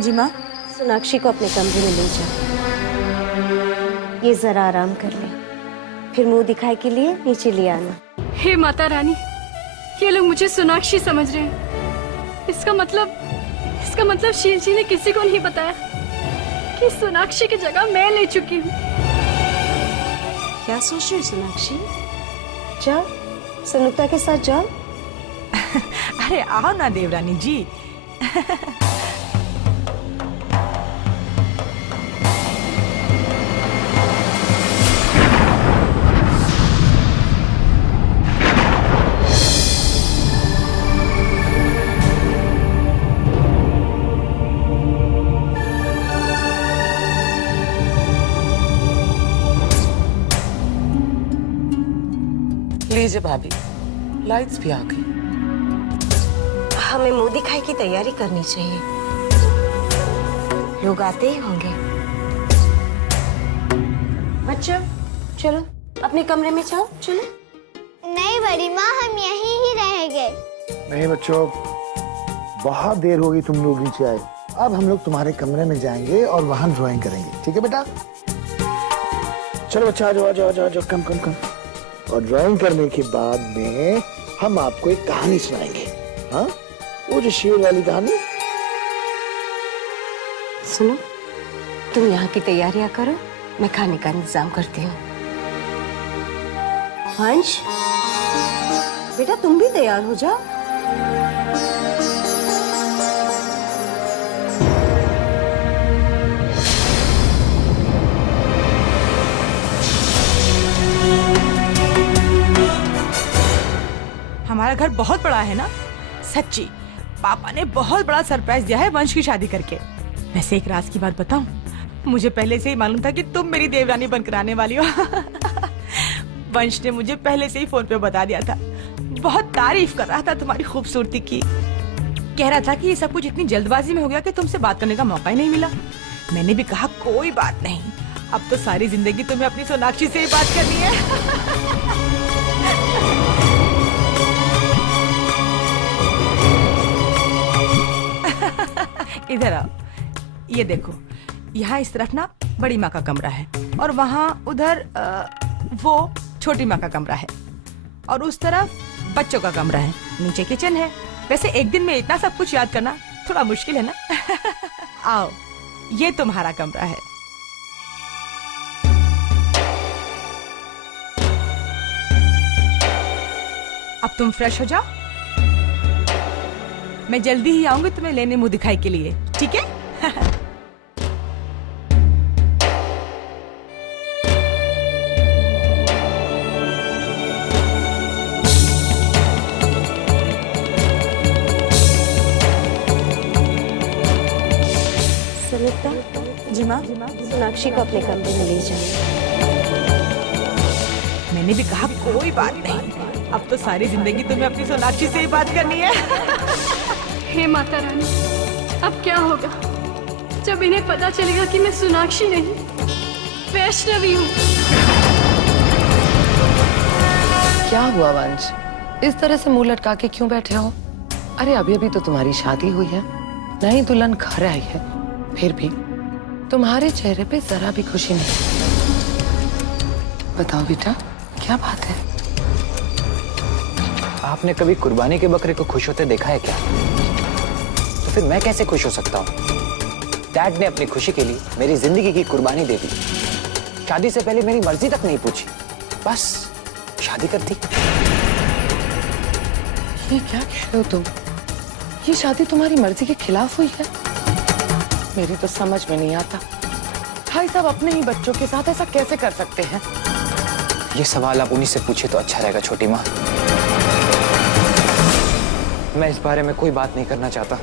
जी माँ। सोनाक्षी को अपने कमरे में ले जाओ, ये जरा आराम कर ले, फिर मुंह दिखाई के लिए नीचे ले आना। हे माता रानी, ये लोग मुझे सोनाक्षी समझ रहे हैं। इसका मतलब शील जी ने किसी को नहीं बताया कि सोनाक्षी की जगह मैं ले चुकी हूँ। क्या सोच रही हो सोनाक्षी? जाओ, सनुक्ता के साथ जाओ। अरे आओ ना देवरानी जी। लीजिए भाभी, लाइट्स भी आ गई। हमें मुंह दिखाई की तैयारी करनी चाहिए, लोग आते ही होंगे। बच्चों चलो अपने कमरे में जाओ, चलो। नहीं बड़ी माँ, हम यहीं ही रहेंगे। नहीं बच्चों, बहुत देर होगी तुम लोग नीचे आए। अब हम लोग तुम्हारे कमरे में जाएंगे और वहां ड्राइंग करेंगे, ठीक है बेटा? चलो बच्चा, आ जाओ आ जाओ आ जाओ, कम कम कम। और ड्राइंग करने के बाद में हम आपको एक कहानी सुनाएंगे। हाँ, वो जो शेर वाली कहानी। सुनो, तुम यहाँ की तैयारियां करो, मैं खाने का इंतजाम करती हूँ। हंस, बेटा तुम भी तैयार हो जाओ। हमारा घर बहुत बड़ा है ना, सच्ची पापा ने बहुत बड़ा सरप्राइज दिया है वंश की शादी करके। वैसे एक राज की बात बताऊं, मुझे पहले से ही मालूम था कि तुम मेरी देवरानी बनकर आने वाली हो। वंश ने मुझे पहले से ही फोन पे बता दिया था, बहुत तारीफ कर रहा था तुम्हारी खूबसूरती की। कह रहा था कि ये सब कुछ इतनी जल्दबाजी में हो गया कि तुमसे बात करने का मौका ही नहीं मिला। मैंने भी कहा कोई बात नहीं, अब तो सारी जिंदगी तुम्हें अपनी सोनाक्षी से ही बात करनी है। इधर आओ, ये देखो, यहाँ इस तरफ ना बड़ी माँ का कमरा है और वहाँ उधर वो छोटी माँ का कमरा है और उस तरफ बच्चों का कमरा है, नीचे किचन है। वैसे एक दिन में इतना सब कुछ याद करना थोड़ा मुश्किल है ना। आओ, ये तुम्हारा कमरा है। अब तुम फ्रेश हो जाओ, मैं जल्दी ही आऊंगी तुम्हें लेने मुंह दिखाई के लिए, ठीक है? सनुक्ता, जी माँ। सोनाक्षी को अपने कमरे में ले जाओ। मैंने भी कहा कोई बात नहीं, अब तो सारी जिंदगी तुम्हें अपनी सोनाक्षी से ही बात करनी है। हे माता रानी, अब क्या होगा जब इन्हें पता चलेगा कि मैं सोनाक्षी नहीं वैष्णवी हूँ? क्या हुआ वंश, इस तरह से मुंह लटका के क्यों बैठे हो? अरे अभी अभी तो तुम्हारी शादी हुई है, नई दुल्हन घर आई है, फिर भी तुम्हारे चेहरे पे जरा भी खुशी नहीं। बताओ बेटा, क्या बात है? आपने कभी कुर्बानी के बकरे को खुश होते देखा है क्या? तो फिर मैं कैसे खुश हो सकता हूँ? डैड ने अपनी खुशी के लिए मेरी जिंदगी की कुर्बानी दे दी। शादी से पहले मेरी मर्जी तक नहीं पूछी, बस शादी कर दी। ये क्या कह रहे हो तुम? ये शादी तुम्हारी मर्जी के खिलाफ हुई है? मेरी तो समझ में नहीं आता। भाई साहब अपने ही बच्चों के साथ ऐसा कैसे कर सकते हैं? ये सवाल आप उन्हीं से पूछे तो अच्छा रहेगा छोटी माँ। मैं इस बारे में कोई बात नहीं करना चाहता।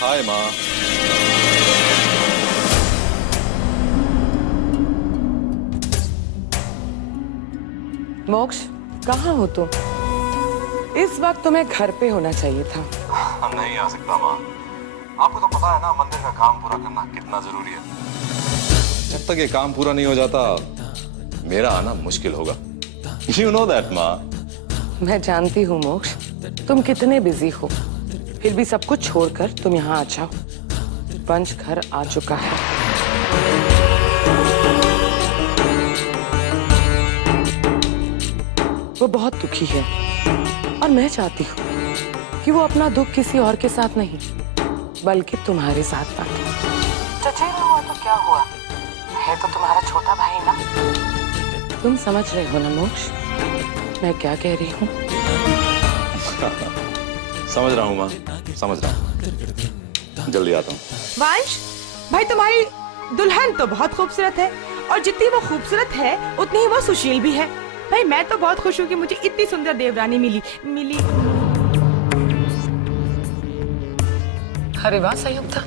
हाय माँ। मोक्ष, कहाँ हो तुम? इस वक्त तुम्हें घर पे होना चाहिए था। हम नहीं आ सकता माँ। आपको तो पता है ना मंदिर का काम पूरा करना कितना जरूरी है। जब तक ये काम पूरा नहीं हो जाता मेरा आना मुश्किल होगा। You know that माँ। मैं जानती हूँ मोक्ष, तुम कितने बिजी हो, फिर भी सब कुछ छोड़कर तुम यहाँ आ जाओ। वंश घर आ चुका है। वो बहुत दुखी है और मैं चाहती हूँ कि वो अपना दुख किसी और के साथ नहीं बल्कि तुम्हारे साथ बांटे। चचेरा हुआ तो क्या हुआ, है तो तुम्हारा छोटा भाई ना। तुम समझ रहे हो ना मोक्ष, मैं क्या कह रही हूँ? समझ रहा हूँ माँ, समझ रहा हूँ। जल्दी आता हूँ। वंश भाई, तुम्हारी दुल्हन तो बहुत खूबसूरत है और जितनी वो खूबसूरत है उतनी ही वो सुशील भी है। भाई मैं तो बहुत खुश हूँ कि मुझे इतनी सुंदर देवरानी मिली। अरे वाह संयुक्ता,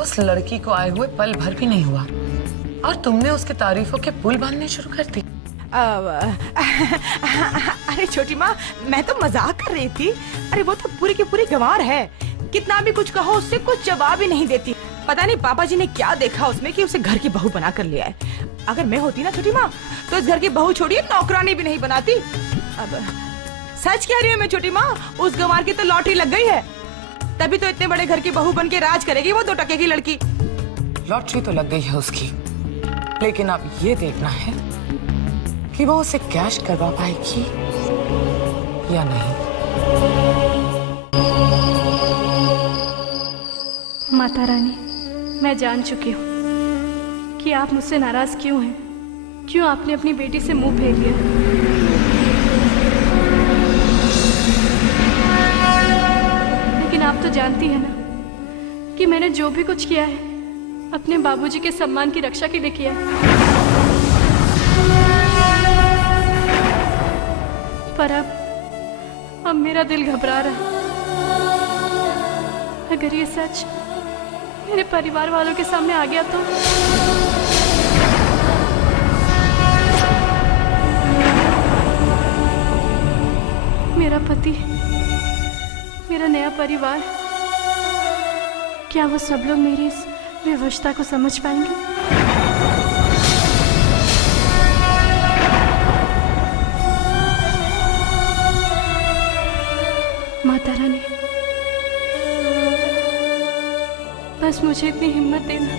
उस लड़की को आए हुए पल भर भी नहीं हुआ और तुमने उसकी तारीफों के पुल बांधने शुरू कर दी। अरे छोटी माँ, मैं तो मजाक कर रही थी। अरे वो तो पूरी की पूरी गंवार है, कितना भी कुछ कहो उससे कुछ जवाब ही नहीं देती। पता नहीं पापा जी ने क्या देखा उसमें कि उसे घर की बहू बना कर लिया है। अगर मैं होती ना छोटी माँ तो इस घर की बहू छोड़िए नौकरानी भी नहीं बनाती। अब सच कह रही हूँ मैं छोटी माँ, उस गंवार की तो लॉटरी लग गई है, तभी तो इतने बड़े घर की बहू बन के राज करेगी वो 2 टके की लड़की। लॉटरी तो लग गई है उसकी, लेकिन अब ये देखना है कि वो उसे कैश करवा पाएगी या नहीं। माता रानी, मैं जान चुकी हूँ कि आप मुझसे नाराज क्यों हैं, क्यों आपने अपनी बेटी से मुंह फेर लिया। लेकिन आप तो जानती है ना कि मैंने जो भी कुछ किया है अपने बाबूजी के सम्मान की रक्षा के लिए किया है। पर अब मेरा दिल घबरा रहा है। अगर ये सच मेरे परिवार वालों के सामने आ गया तो मेरा पति, मेरा नया परिवार, क्या वो सब लोग मेरी इस विवशता को समझ पाएंगे? माता रानी, बस मुझे इतनी हिम्मत देना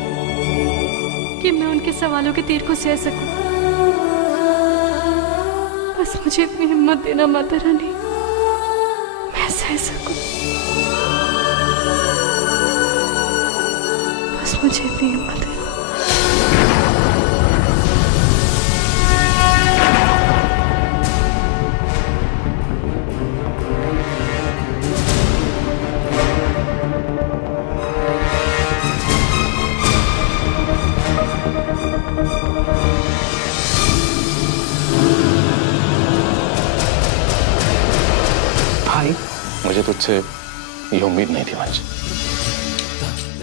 कि मैं उनके सवालों के तीर को सह सकूं। बस मुझे इतनी हिम्मत देना माता रानी, मैं सह सकूं। बस मुझे इतनी हिम्मत देना। मुझे तुझसे ये उम्मीद नहीं थी वंश।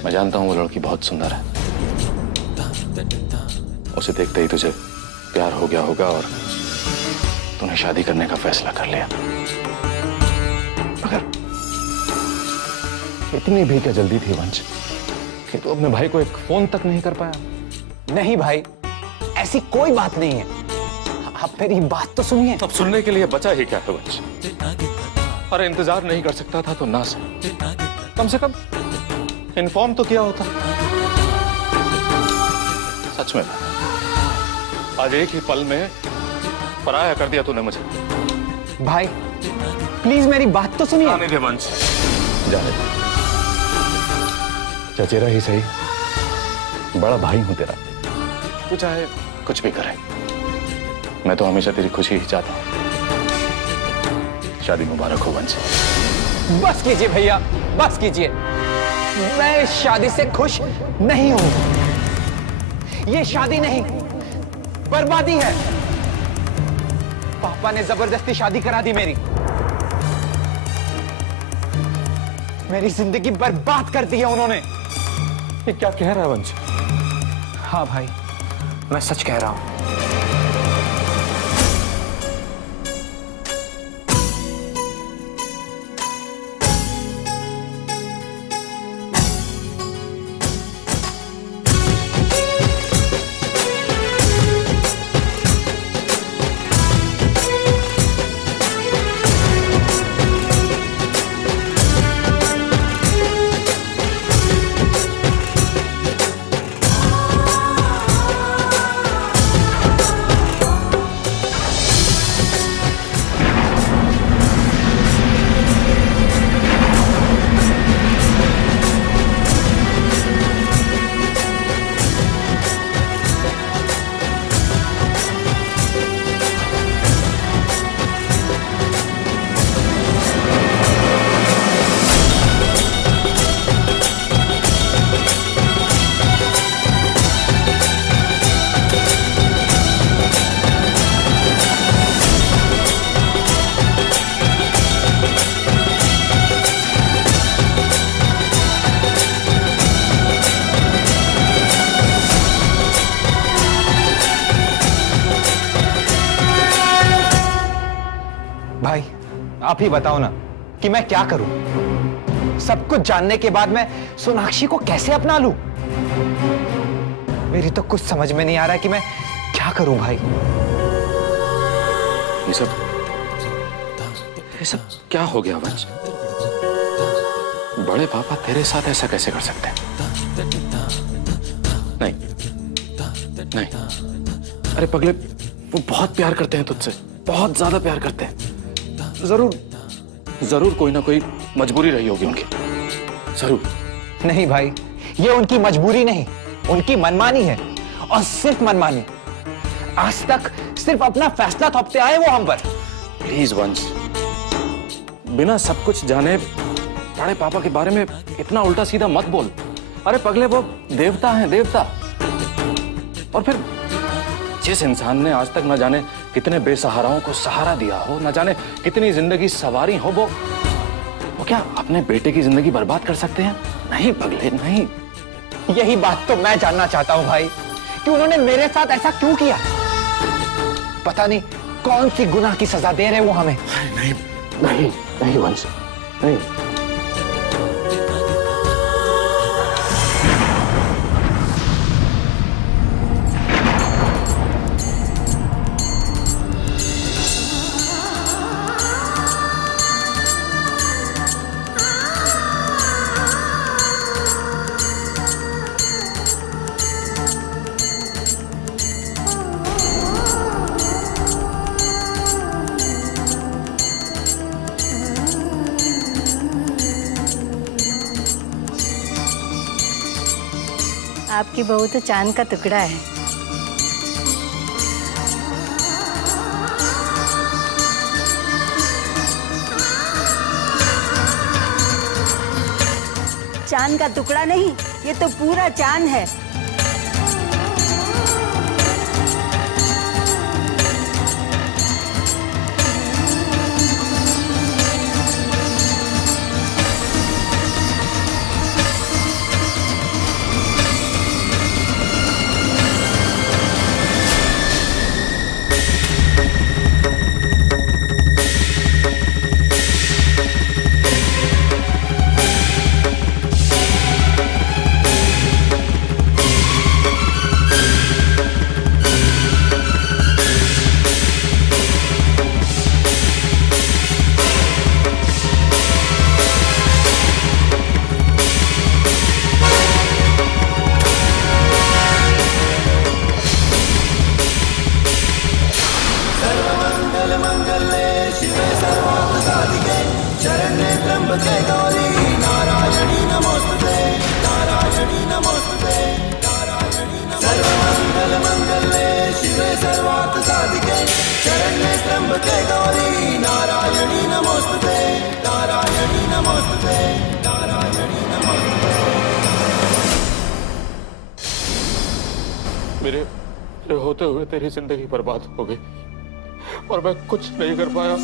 मैं जानता हूँ वो लड़की बहुत सुंदर है, उसे देखते ही तुझे प्यार हो गया होगा और तूने शादी करने का फैसला कर लिया। मगर इतनी भी क्या जल्दी थी वंश कि तू अपने भाई को एक फोन तक नहीं कर पाया? नहीं भाई, ऐसी कोई बात नहीं है। आप मेरी बात तो सुनिए। अब सुनने के लिए बचा ही क्या है वंश? अरे इंतजार नहीं कर सकता था तो ना सही, कम से कम इन्फॉर्म तो किया होता। सच में आज एक ही पल में पराया कर दिया तूने मुझे। भाई प्लीज मेरी बात तो सुनिए। आने दे वंश, जाने दे। चचेरा ही सही, बड़ा भाई हूं तेरा। तू चाहे कुछ भी करे, मैं तो हमेशा तेरी खुशी ही चाहता हूं। शादी मुबारक हो वंश। बस कीजिए भैया, बस कीजिए। मैं इस शादी से खुश नहीं हूं। ये शादी नहीं, बर्बादी है। पापा ने जबरदस्ती शादी करा दी मेरी। मेरी जिंदगी बर्बाद कर दी है उन्होंने। ये क्या कह रहा है वंश? हाँ भाई, मैं सच कह रहा हूं। भाई आप ही बताओ ना कि मैं क्या करूं? सब कुछ जानने के बाद मैं सोनाक्षी को कैसे अपना लूं? मेरी तो कुछ समझ में नहीं आ रहा है कि मैं क्या करूं भाई। ये सब क्या हो गया वंश? बड़े पापा तेरे साथ ऐसा कैसे कर सकते हैं? नहीं नहीं, अरे पगले, वो बहुत प्यार करते हैं तुझसे, बहुत ज्यादा प्यार करते हैं। जरूर कोई ना कोई मजबूरी रही होगी उनकी, जरूर। नहीं भाई, ये उनकी मजबूरी नहीं, उनकी मनमानी है, और सिर्फ मनमानी। आज तक सिर्फ अपना फैसला थोपते आए वो हम पर। प्लीज वंश, बिना सब कुछ जाने बड़े पापा के बारे में इतना उल्टा सीधा मत बोल। अरे पगले, वो देवता हैं, देवता। और फिर जिस इंसान ने आज तक न जाने कितने बेसहाराओं को सहारा दिया हो, न जाने कितनी जिंदगी सवारी हो, वो क्या अपने बेटे की जिंदगी बर्बाद कर सकते हैं? नहीं पगले, नहीं। यही बात तो मैं जानना चाहता हूं भाई, कि उन्होंने मेरे साथ ऐसा क्यों किया? पता नहीं कौन सी गुनाह की सजा दे रहे वो हमें। नहीं नहीं नहीं वंश, नहीं। आपकी बहू तो चांद का टुकड़ा है। चांद का टुकड़ा नहीं, ये तो पूरा चांद है। मेरे होते हुए तेरी जिंदगी बर्बाद हो गई और मैं कुछ नहीं कर पाया।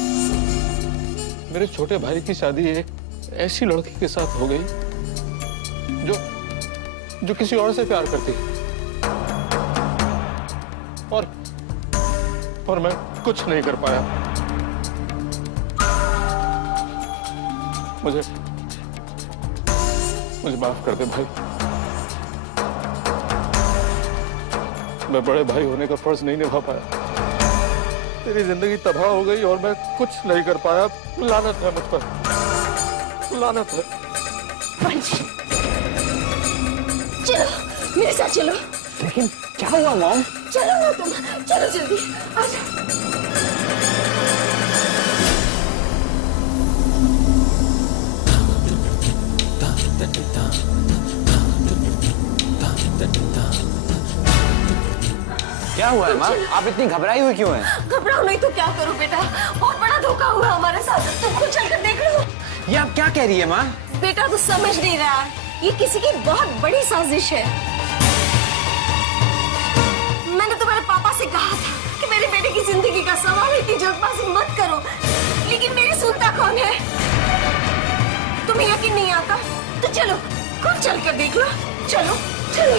मेरे छोटे भाई की शादी एक ऐसी लड़की के साथ हो गई जो किसी और से प्यार करती और मैं कुछ नहीं कर पाया। मुझे माफ कर दे भाई। मैं बड़े भाई होने का फर्ज नहीं निभा पाया। तेरी जिंदगी तबाह हो गई और मैं कुछ नहीं कर पाया। लानत है मुझ पर, लानत है। चलो मेरे साथ चलो। लेकिन क्या हुआ मॉम? चलो ना तुम, चलो जल्दी आ जाओ। क्या हुआ है माँ? आप इतनी घबराई हुई क्यों हैं? घबराओ नहीं तो क्या करूं बेटा, बहुत बड़ा धोखा हुआ हमारे साथ। तुम खुद चलकर देख लो। ये आप क्या कह रही है माँ? बेटा तो समझ नहीं रहा, ये किसी की बहुत बड़ी साजिश है। मैंने तुम्हारे पापा से कहा था कि मेरे बेटे की जिंदगी का सवाल है, इतनी जल्दबाजी मत करो, लेकिन मेरी सुनता कौन है? तुम्हें यकीन नहीं आता तो चलो खुद चलकर देख लो। चलो चलो।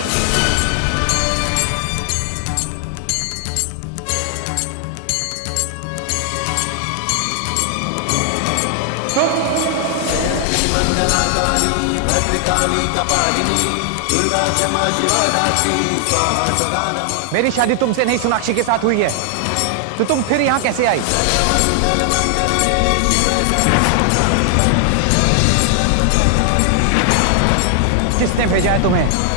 मेरी शादी तुमसे नहीं सोनाक्षी के साथ हुई है, तो तुम फिर यहाँ कैसे आई? किसने भेजा है तुम्हें?